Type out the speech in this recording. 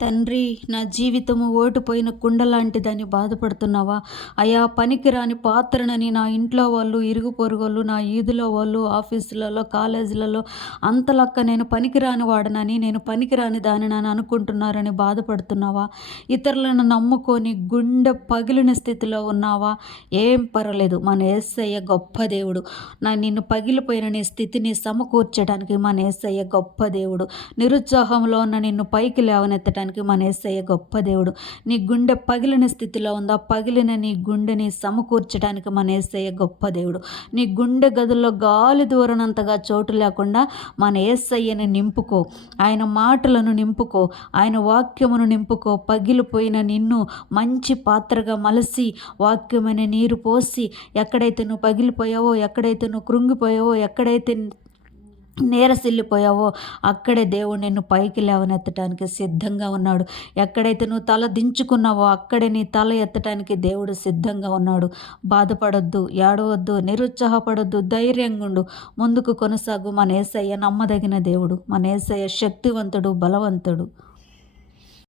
తండ్రి, నా జీవితము ఓడిపోయిన కుండలాంటిదని బాధపడుతున్నావా? అయ్యా, పనికిరాని పాత్రనని నా ఇంట్లో వాళ్ళు, ఇరుగు పొరుగోళ్ళు, నా ఈదులో వాళ్ళు, ఆఫీసులలో, కాలేజీలలో అంతలక్క నేను పనికిరాని వాడనని, నేను పనికిరాని దానినని అనుకుంటున్నారని బాధపడుతున్నావా? ఇతరులను నమ్ముకొని గుండె పగిలిన స్థితిలో ఉన్నావా? ఏం పర్వాలేదు, మన యేసయ్య గొప్ప దేవుడు. నిన్ను పగిలిపోయిన నీ స్థితిని సమకూర్చడానికి మన యేసయ్య గొప్ప దేవుడు. నిరుత్సాహంలో ఉన్న నిన్ను పైకి లేవనెత్తడానికి మన యేసయ్య గొప్ప దేవుడు. నీ గుండె పగిలిన స్థితిలో ఉందా? పగిలిన నీ గుండెని సమకూర్చడానికి మన యేసయ్య గొప్ప దేవుడు. నీ గుండె గదుల్లో గాలి దూరనంతగా చోటు లేకుండా మన యేసయ్యని నింపుకో. ఆయన మాటలను నింపుకో, ఆయన వాక్యమును నింపుకో. పగిలిపోయిన నిన్ను మంచి పాత్రగా మలసి వాక్యమైన నీరు పోసి, ఎక్కడైతే నువ్వు పగిలిపోయావో, ఎక్కడైతే నువ్వు కృంగిపోయావో, ఎక్కడైతే నీరసిల్లిపోయావో అక్కడే దేవుడు నిన్ను పైకి లేవనెత్తడానికి సిద్ధంగా ఉన్నాడు. ఎక్కడైతే నువ్వు తల దించుకున్నావో అక్కడే నీ తల ఎత్తడానికి దేవుడు సిద్ధంగా ఉన్నాడు. బాధపడొద్దు, ఏడవద్దు, నిరుత్సాహపడొద్దు, ధైర్యంగా ఉండు, ముందుకు కొనసాగు. మన యేసయ్య నమ్మదగిన దేవుడు. మన యేసయ్య శక్తివంతుడు, బలవంతుడు.